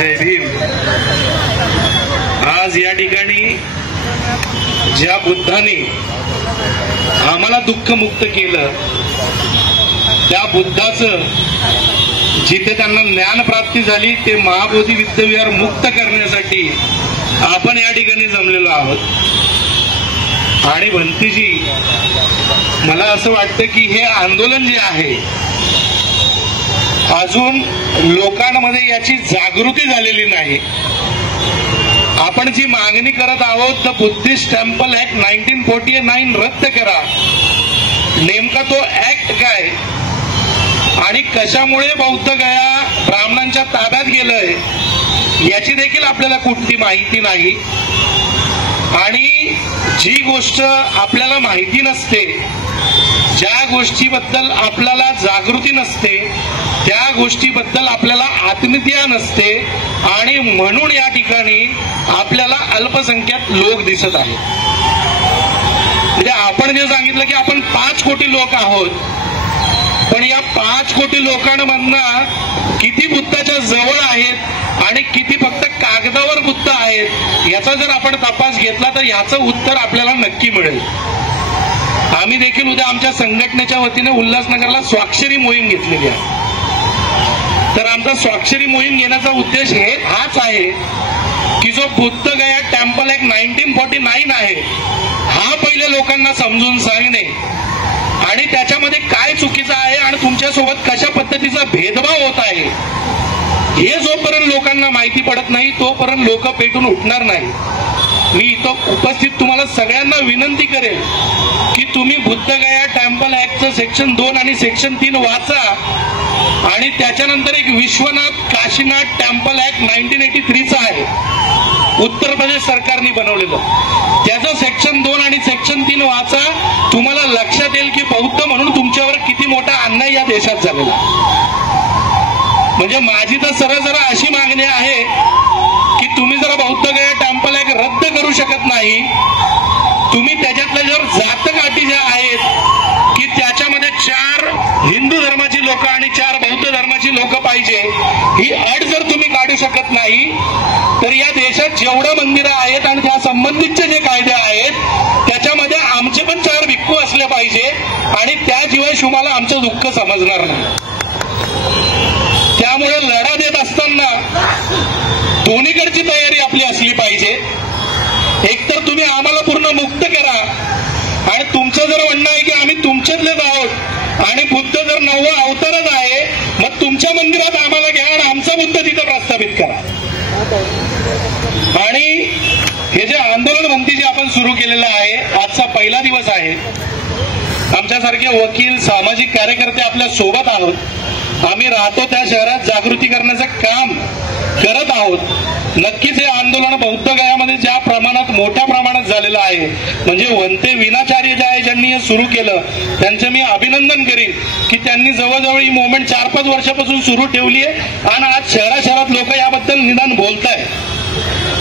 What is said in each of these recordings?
जय भीम। आज या ठिकाणी ज्या बुद्धाने आम्हाला दुःखमुक्त केलं त्या बुद्धाचं जिथे त्यांना ज्ञान प्राप्ती झाली ते महाबोधी विद्याविहार मुक्त करण्यासाठी आपण या ठिकाणी जमलेलो आहोत। आणि भंतीजी, मला असं वाटतं की हे आंदोलन जे आहे अजून लोकांमध्ये याची जागृती झालेली नाही। आपण जी मागणी करत आहोत तर बुद्धिस्ट टेम्पल ऍक्ट 1949 रद्द करा। नेमका तो ऍक्ट काय आणि कशामुळे बौद्ध गया ब्राह्मणांच्या ताब्यात गेलंय याची देखील आपल्याला कुठली माहिती नाही। आणि जी गोष्ट आपल्याला माहिती नसते, ज्या गोष्टीबद्दल आपल्याला जागृती नसते, त्या गोष्टीबद्दल आपल्याला आत्मीयता नसते आणि म्हणून या ठिकाणी आपल्याला अल्पसंख्याक लोक दिसत आहेत। म्हणजे आपण जे सांगितलं की आपण 5 कोटी लोक आहोत, पण या 5 कोटी लोकांमधनं किती बुद्धाच्या जवळ आहेत आणि किती फक्त कागदावर बुद्ध आहेत याचा जर आपण तपास घेतला तर याचं उत्तर आपल्याला नक्की मिळेल। आम्ही देखील उद्या आमच्या संघटनेच्या वतीने उल्हासनगरला स्वाक्षरी मोहीम घेतलेली आहे। तर आमचा स्वाक्षरी मोहीम घेण्याचा उद्देश हाच आहे की जो बुद्ध गया टेम्पल ऍक्ट 1949 आहे हा पहिले लोकांना समजून सांगणे आणि त्याच्यामध्ये काय चुकीचं आहे आणि तुमच्यासोबत कशा पद्धतीचा भेदभाव होत आहे हे जोपर्यंत लोकांना माहिती पडत नाही तोपर्यंत लोक पेटून उठणार नाही। मी इथं उपस्थित तुम्हाला सगळ्यांना विनंती करेल की तुम्ही बुद्ध गया टेम्पल ऍक्टचं सेक्शन 2 आणि सेक्शन 3 वाचा आणि त्याच्यानंतर एक विश्वनाथ काशीनाथ टेम्पल ऍक्ट 1983चा आहे, उत्तर प्रदेश सरकारने बनवलेलं, त्याचं सेक्शन 2 आणि सेक्शन 3 वाचा। तुम्हाला लक्षात येईल की बौद्ध म्हणून तुमच्यावर किती मोठा अन्याय या देशात झालेला। म्हणजे माझी तर सरळ अशी मागणी आहे की तुम्ही जर बौद्ध गया टेम्पल ऍक्ट रद्द करू शकत नाही, तुम्ही त्याच्यातल्या जर जातगाठी ज्या आहेत की त्याच्यामध्ये 4 हिंदू धर्माची लोक आणि 4 बौद्ध धर्माची लोक पाहिजे, ही अट जर तुम्ही काढू शकत नाही तर या देशात जेवढं मंदिरं आहेत आणि त्या संबंधितचे जे कायदे आहेत त्याच्यामध्ये आमचे पण 4 भिक्खू असले पाहिजे आणि त्याशिवाय तुम्हाला आमचं दुःख समजणार नाही। त्यामुळे लढा देत असताना दोन्हीकडची तयारी आपली असली पाहिजे। एकतर तुम्ही आम्हाला पूर्ण मुक्त करा आणि तुमचं जर म्हणणं आहे की आम्ही तुमच्यातलेच आहोत आणि बुद्ध जर 9वा अवतारच आहे मग तुमच्या मंदिरात आम्हाला घ्या आणि आमचा बुद्ध तिथं प्रस्थापित करा। आणि हे जे आंदोलन म्हणती जे आपण सुरू केलेलं आहे, आजचा पहिला दिवस आहे। आमच्यासारखे वकील सामाजिक कार्यकर्ते आपल्या सोबत आहोत, आम्ही राहतो त्या शहरात जागृती करण्याचं काम करत आहोत। नक्कीच हे आंदोलन बौद्ध गयामध्ये ज्या प्रमाणात मोठ्या प्रमाणात झालेलं आहे, म्हणजे वंते विनाचार्य जे आहे ज्यांनी हे सुरू केलं त्यांचं मी अभिनंदन करीन की त्यांनी जवळजवळ ही मुवमेंट 4-5 वर्षापासून सुरू ठेवली आहे आणि आज शहरात लोक याबद्दल निदान बोलताय।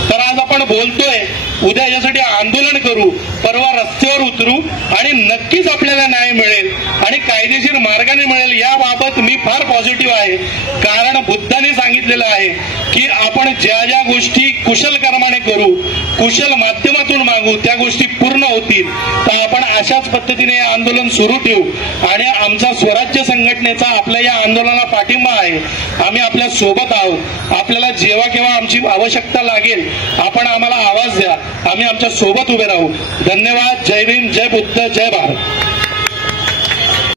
तर आज आपण बोलतोय, उद्या यासाठी आंदोलन करू, परवा रस्त्यावर उतरू आणि नक्कीच आपल्याला न्याय मिळेल आणि कायदेशीर मार्गाने मिळेल याबाबत मी फार पॉझिटिव्ह आहे। कारण बुद्धाने सांगितलेलं आहे की आपण ज्या ज्या गोष्टी कुशल कर्माने करू, कुशल माध्यमातून मागू त्या गोष्टी पूर्ण होतील। तर आपण अशाच पद्धतीने हे आंदोलन सुरू ठेवू आणि आमचा स्वराज्य संघटनेचा आपल्या या आंदोलनाला पाठिंबा आहे। आम्ही आपल्या सोबत आहोत, आपल्याला जेव्हा केव्हा आमची आवश्यकता लागेल आपण आम्हाला आवाज द्या, आम्ही आमच्या सोबत उभे राहू। धन्यवाद। जय भीम, जय बुद्ध, जय भारत।